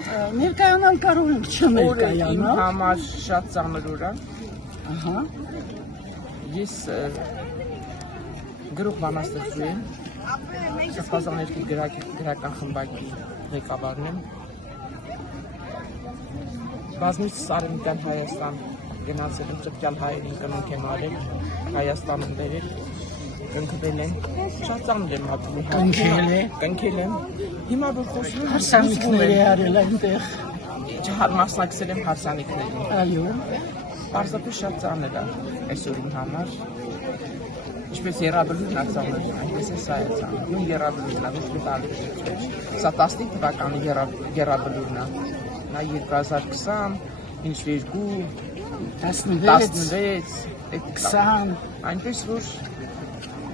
Ներկայանալ կարող ենք չներկայանալ։ Իմ համար շատ ծանր օր է։ Ահա։ Ես գրող բանաստեղծ եմ։ Սպասաներքի գրական խմբակի ղեկավարն եմ։ Բազմիցս Արևմտյան Հայաստան գնացել եմ, ճպճալ հայերին կնոնք եմ արել, Հայաստանում բերել, կնքվել եմ, շատ ծանր եմ ապրում։ Կնքել եմ։ Հիմա որ խոսում եմ, հարսանիքներ է արել այնտեղ։ Մասնակցել եմ հարսանիքներին։ Այո։ Պարզապես շատ ծանր է այսօր իմ համար։ Ինչպես եռաբլուրն է ծանր, այնպես է սա է ծանր։ Նույն եռաբլուրն է, ոչ մի տարբեր չէ։ Սա 15 թվականի եռաբլուրն է։ Նա 2020, ինչ 2, 16, 20, այնպես որ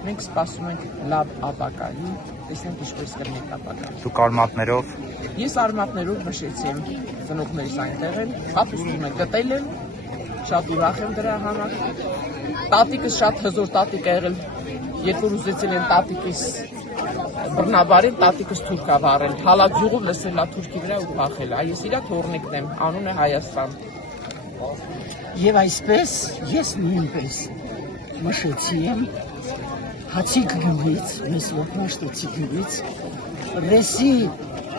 մենք սպասում ենք լավ ապագայի, տեսնենք ինչպես կլինի ապագան։ Դուք արմատներով։ Ես արմատներով նշեցի եմ ծնողներիս այնտեղ են, հապուստում եմ գտել եմ, շատ ուրախ եմ դրա համար։ Տատիկս շատ հզոր տատիկ է եղել, երբ որ ուզեցել են տատիկիս բռնաբարել, տատիկս թուրք է վառել, հալածյուղով լսել է թուրքի վրա ու փախել։ Այս իրա թորնիկն եմ, անունը Հայաստան։ Եվ այսպես ես նույնպես մշեցի եմ Հացիկ գյուղից, մեզ լոտնաշտոցի գյուղից, ռեսի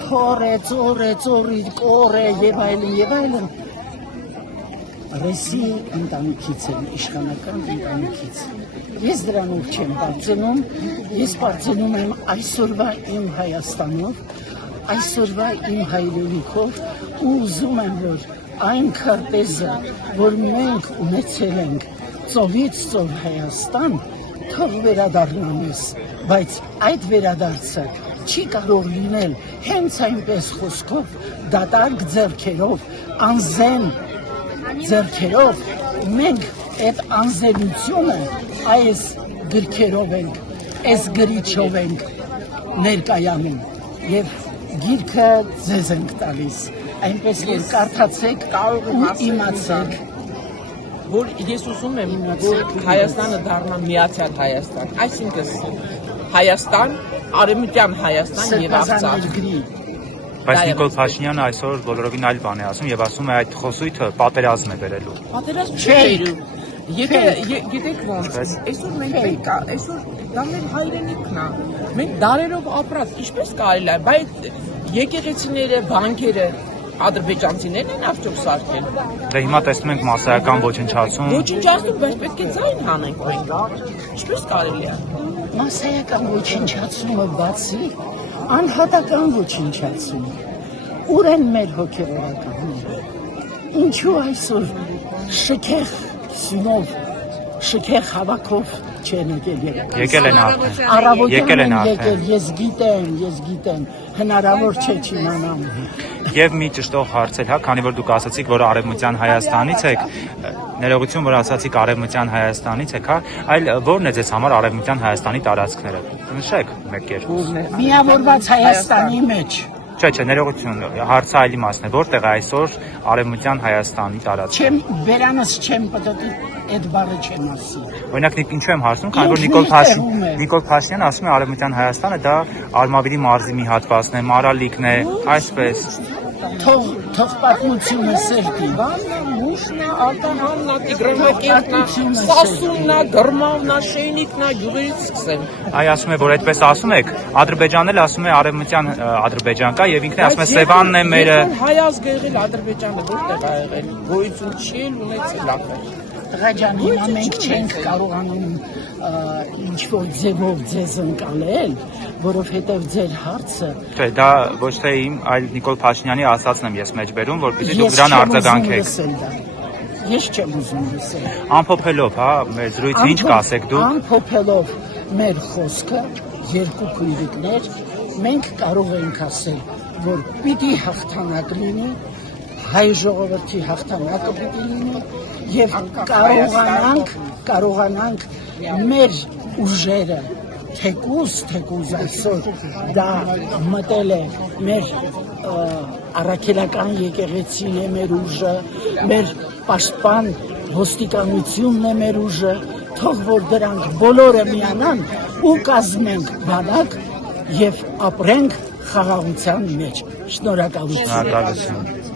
թորը, ծորի, կորը և այլն, ռեսի ընտանիքից եմ, իշխանական ընտանիքից։ Ես դրանով չեմ պարծնում, ես պարծնում եմ այսօրվա իմ Հայաստանով, այսօրվա իմ հայրենիքով ու ուզում եմ, որ այն քարտեզը, որ մենք ունեցել ենք ծովից ծով Հայաստան, թող վերադառնանես, բայց այդ վերադարձը չի կարող լինել հենց այնպես խոսքով, դատարկ ձեռքերով, անզեն ձեռքերով, մենք այդ անզենությունը այս գրքերով ենք, այս գրիչով ենք ներկայանում և գիրքը ձեզ ենք տալիս, այնպես որ կարդացեք ու իմացեք, որ ես ուզում եմ, որ Հայաստանը դառնա միացյալ Հայաստան, այսինքն Հայաստան, Արևմտյան Հայաստան և Արցախ։ Բայց Նիկոլ Փաշինյանը այսօր բոլորովին այլ բան է ասում և ասում է այդ խոսույթը պատերազմ է բերելու։ Պատերազմ չի բերելու։ Գիտեք ոնց, այսօր մենք պետք է, այսօր դա մեր հայրենիքն է, մենք դարերով ապրած, ինչպես կարելի է, բայց եկեղեցիները, բանկերը, ադրբեջանցիներն են արդյոք սարքել։ Դե հիմա տեսնում ենք մասսայական ոչնչացում։ Ոչնչացում, բայց պետք է ձայն հանենք մենք։ Ինչպես կարելի է։ Մասսայական ոչնչացումը բացի, անհատական ոչնչացում։ Ուր են մեր հոգևորականները։ Ինչու այսօր շքեղ սյունով, շքեղ հավաքով չեն եկել են արդեն։ Առավոտյան են եկել, ես գիտեմ, հնարավոր չէ չիմանամ։ Եվ մի ճշտող հարցել, հա, քանի որ դուք ասացիք, որ Արևմտյան Հայաստանից եք, ներողություն, որ ասացիք Արևմտյան Հայաստանից եք, հա, այլ ո՞րն է ձեզ համար Արևմտյան Հայաստանի տարածքները։ Նշեք մեկ-երկու։ Միավորված Հայաստանի մեջ։ Չէ, ներողություն, հարցը այլ իմաստն է, որտեղ է այսօր Արևմտյան Հայաստանի տարածքը։ Բերանս չեմ պատտի, այդ բառը չեմ ասի։ Օրինակ ինչու եմ հարցնում, քանի որ Նիկոլ Փաշինյանը ասում է Արևմտյան Հայաստանը դա Արմավիրի մարզի մի հատվածն է, Մարալիկն է, այսպես։ Թող պատմությունը սերտի։ Մուշնա, Արտահաննա, Տիգրանակերտնա, Սասուննա, Գրմավնա, Շեյնիկնա, գյուղերից սկսեն։ Այ ասում է, որ այդպես ասում եք, Ադրբեջանն էլ ասում է Արևմտյան Ադրբեջան կա եւ ինքն է ասում է Սևանն է մերը։ Հայ ազգը եղել Ադրբեջանը որտեղ ա եղել, գոյություն չի ունեցել ապեր։ Տղա ջան, հիմա մենք չենք կարողանում ինչ-որ ձևով ձեզ ընկալել, որովհետև ձեր հարցը… Չէ, դա ոչ թե իմ, այլ Նիկոլ Փաշինյանի ասածն եմ ես մեջ բերում, որպեսզի դուք դրան արձագանքեք։ Ես չեմ ուզում լսել։ Ամփոփելով, հա, մեր զրույցը ինչ կասեք դուք։ Ամփոփելով մեր խոսքը, երկու քույրիկներ, մենք կարող ենք ասել, որ պիտի հաղթանակ լինի, հայ ժողովրդի հաղթանակը պիտի լինի և կարողանանք մեր ուժերը թեկուզ այսօր դա մտել է մեր առաքելական եկեղեցին է մեր ուժը, մեր պաշտպան ոստիկանությունն է մեր ուժը, թող որ դրանք բոլորը միանան ու կազմենք բանակ և ապրենք խաղաղության մեջ։ Շնորհակալություն։ Շնորհակալություն։